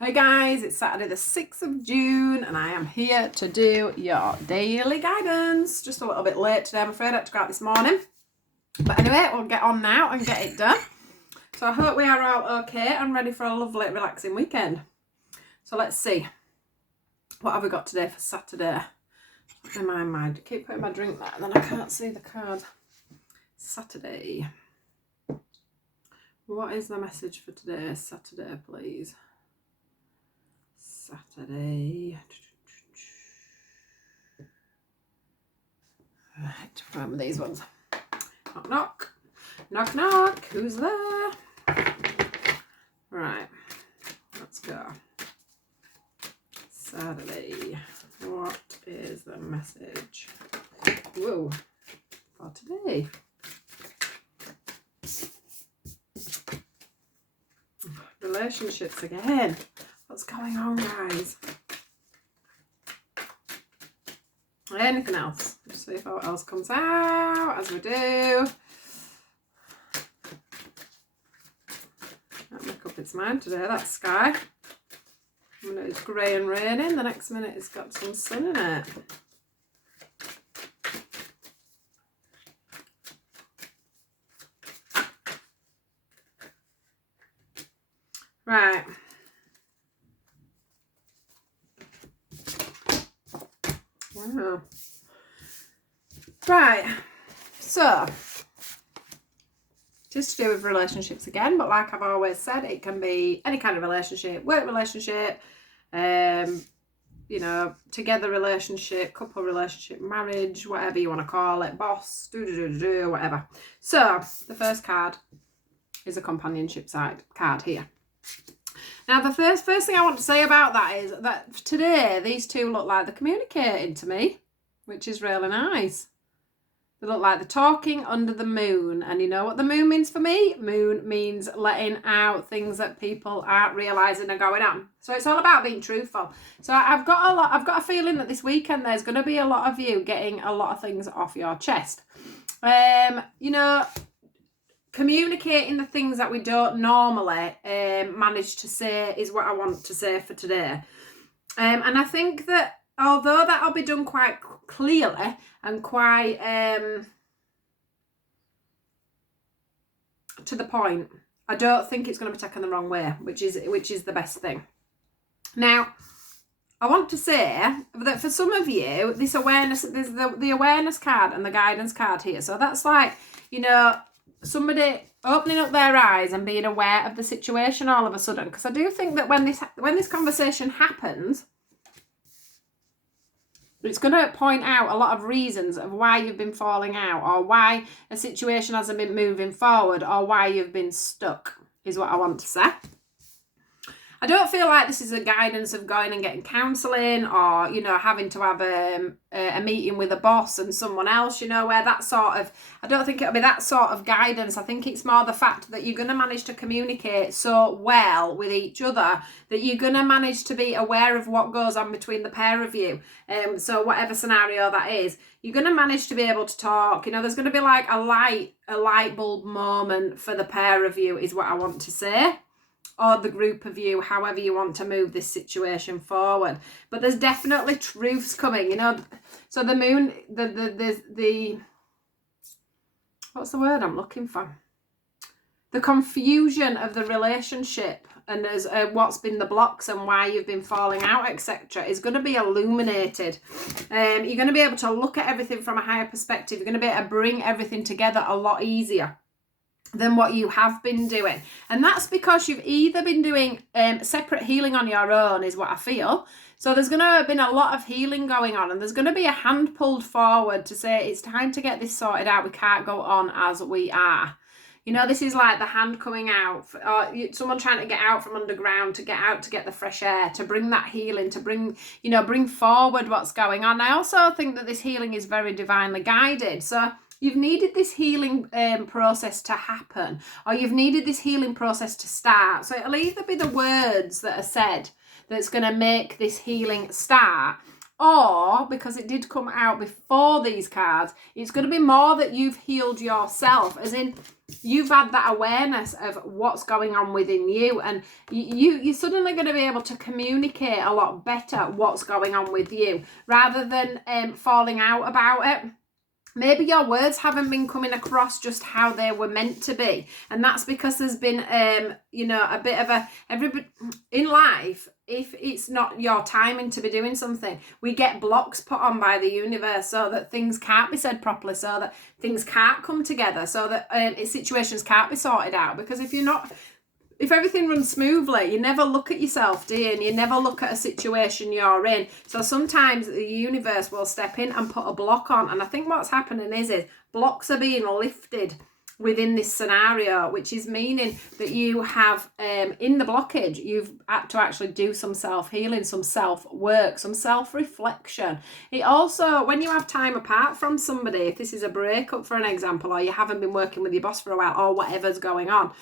Hey guys, it's Saturday the 6th of June and I am here to do your daily guidance. Just a little bit late today, I'm afraid. I had to go out this morning. But anyway, we'll get on now and get it done. So I hope we are all okay and ready for a lovely, relaxing weekend. So let's see. What have we got today for Saturday? In my mind, I keep putting my drink there and then I can't see the card. Saturday. What is the message for today? Saturday, please. Saturday. Right, remember these ones. Knock, knock. Knock, knock. Who's there? Right, let's go. Saturday. What is the message? Whoa, for today. Relationships again. What's going on, guys? Anything else? Let's see if what else comes out as we do. That make up its mind today, that sky. One minute it's grey and raining, the next minute it's got some sun in it. Right. Wow. Right, so just to do with relationships again, but like I've always said, it can be any kind of relationship, work relationship, you know, together relationship, couple relationship, marriage, whatever you want to call it, boss, whatever. So the first card is a companionship side card here. Now, the first thing I want to say about that is that today, these two look like they're communicating to me, which is really nice. They look like they're talking under the moon. And you know what the moon means for me? Moon means letting out things that people aren't realising are going on. So it's all about being truthful. So I've got a feeling that this weekend there's going to be a lot of you getting a lot of things off your chest. You know, communicating the things that we don't normally manage to say is what I want to say for today. And I think that although that'll be done quite clearly and quite to the point, I don't think it's going to be taken the wrong way, which is the best thing. Now, I want to say that for some of you, this awareness, there's the awareness card and the guidance card here. So that's like, you know, somebody opening up their eyes and being aware of the situation all of a sudden. Because I do think that when this conversation happens, it's going to point out a lot of reasons of why you've been falling out, or why a situation hasn't been moving forward, or why you've been stuck, is what I want to say. I don't feel like this is a guidance of going and getting counselling, or, you know, having to have a meeting with a boss and someone else, you know, where that sort of, I don't think it'll be that sort of guidance. I think it's more the fact that you're going to manage to communicate so well with each other that you're going to manage to be aware of what goes on between the pair of you. So whatever scenario that is, you're going to manage to be able to talk. You know, there's going to be like a light bulb moment for the pair of you, is what I want to say. Or the group of you, however you want to move this situation forward. But there's definitely truths coming, you know. So the moon, the what's the word I'm looking for? The confusion of the relationship and as what's been the blocks and why you've been falling out, etc., is going to be illuminated. You're going to be able to look at everything from a higher perspective. You're going to be able to bring everything together a lot easier than what you have been doing. And that's because you've either been doing separate healing on your own, is what I feel. So there's going to have been a lot of healing going on, and there's going to be a hand pulled forward to say it's time to get this sorted out. We can't go on as we are. You know, this is like the hand coming out, or someone trying to get out from underground, to get out to get the fresh air, to bring that healing, to bring forward what's going on. I also think that this healing is very divinely guided. So you've needed this healing process to happen, or you've needed this healing process to start. So it'll either be the words that are said that's going to make this healing start, or, because it did come out before these cards, it's going to be more that you've healed yourself, as in you've had that awareness of what's going on within you, and you're suddenly going to be able to communicate a lot better what's going on with you, rather than falling out about it. Maybe your words haven't been coming across just how they were meant to be. And that's because there's been, a bit of everybody in life, if it's not your timing to be doing something, we get blocks put on by the universe so that things can't be said properly, so that things can't come together, so that situations can't be sorted out. Because if everything runs smoothly, you never look at yourself, do you? And you never look at a situation you're in. So sometimes the universe will step in and put a block on. And I think what's happening is blocks are being lifted within this scenario, which is meaning that you have, in the blockage, you've had to actually do some self-healing, some self-work, some self-reflection. It also, when you have time apart from somebody, if this is a breakup, for an example, or you haven't been working with your boss for a while, or whatever's going on,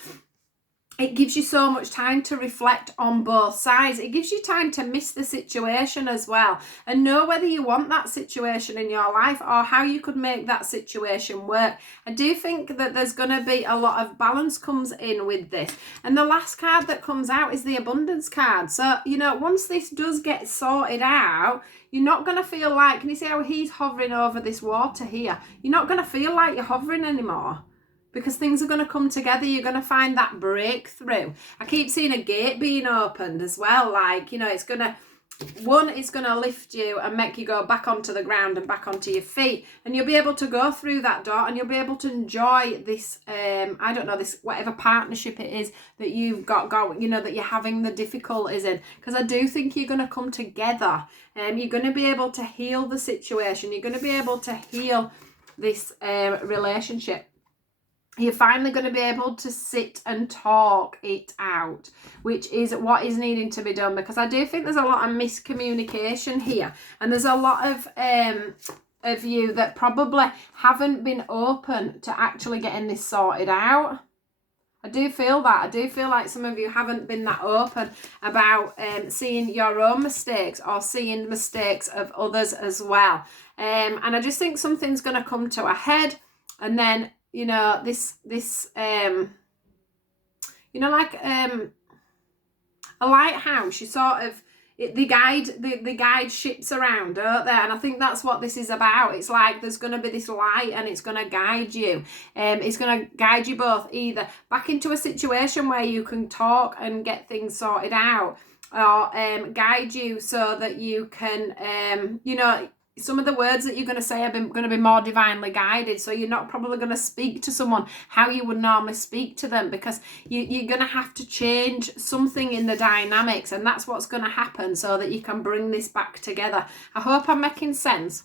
it gives you so much time to reflect on both sides. It gives you time to miss the situation as well and know whether you want that situation in your life or how you could make that situation work. I do think that there's going to be a lot of balance comes in with this. And the last card that comes out is the abundance card. So, once this does get sorted out, you're not going to feel like, can you see how he's hovering over this water here? You're not going to feel like you're hovering anymore, because things are going to come together. You're going to find that breakthrough. I keep seeing a gate being opened as well. Like, it's going to lift you and make you go back onto the ground and back onto your feet. And you'll be able to go through that door and you'll be able to enjoy this, this whatever partnership it is that you've got going, that you're having the difficulties in. Because I do think you're going to come together. You're going to be able to heal the situation. You're going to be able to heal this relationship. You're finally going to be able to sit and talk it out, which is what is needing to be done, because I do think there's a lot of miscommunication here, and there's a lot of you that probably haven't been open to actually getting this sorted out. I do feel that. I do feel like some of you haven't been that open about seeing your own mistakes or seeing mistakes of others as well. And I just think something's going to come to a head, and then a lighthouse, you sort of, the guide ships around, don't they? And I think that's what this is about. It's like there's going to be this light and it's going to guide you. It's going to guide you both either back into a situation where you can talk and get things sorted out, or guide you so that you can, some of the words that you're going to say are going to be more divinely guided. So you're not probably going to speak to someone how you would normally speak to them, because you're going to have to change something in the dynamics, and that's what's going to happen so that you can bring this back together. I hope I'm making sense.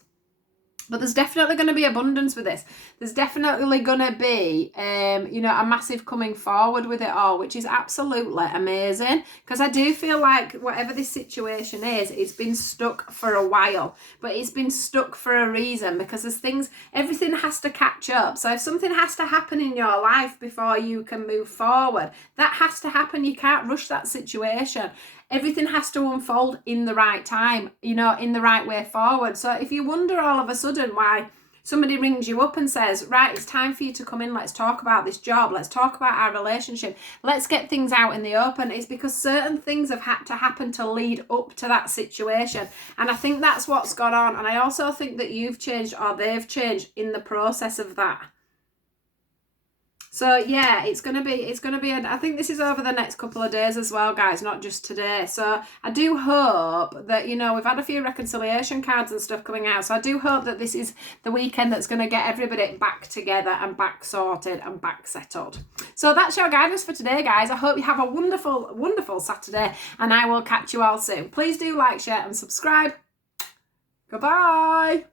But there's definitely going to be abundance with this. There's definitely going to be, a massive coming forward with it all, which is absolutely amazing. Because I do feel like whatever this situation is, it's been stuck for a while. But it's been stuck for a reason, because everything has to catch up. So if something has to happen in your life before you can move forward, that has to happen. You can't rush that situation. Everything has to unfold in the right time, in the right way forward. So if you wonder all of a sudden why somebody rings you up and says, right, it's time for you to come in, let's talk about this job, let's talk about our relationship, let's get things out in the open, it's because certain things have had to happen to lead up to that situation. And I think that's what's gone on. And I also think that you've changed, or they've changed in the process of that. So yeah, it's going to be, I think this is over the next couple of days as well, guys, not just today. So I do hope that, we've had a few reconciliation cards and stuff coming out. So I do hope that this is the weekend that's going to get everybody back together and back sorted and back settled. So that's your guidance for today, guys. I hope you have a wonderful, wonderful Saturday, and I will catch you all soon. Please do like, share and subscribe. Goodbye.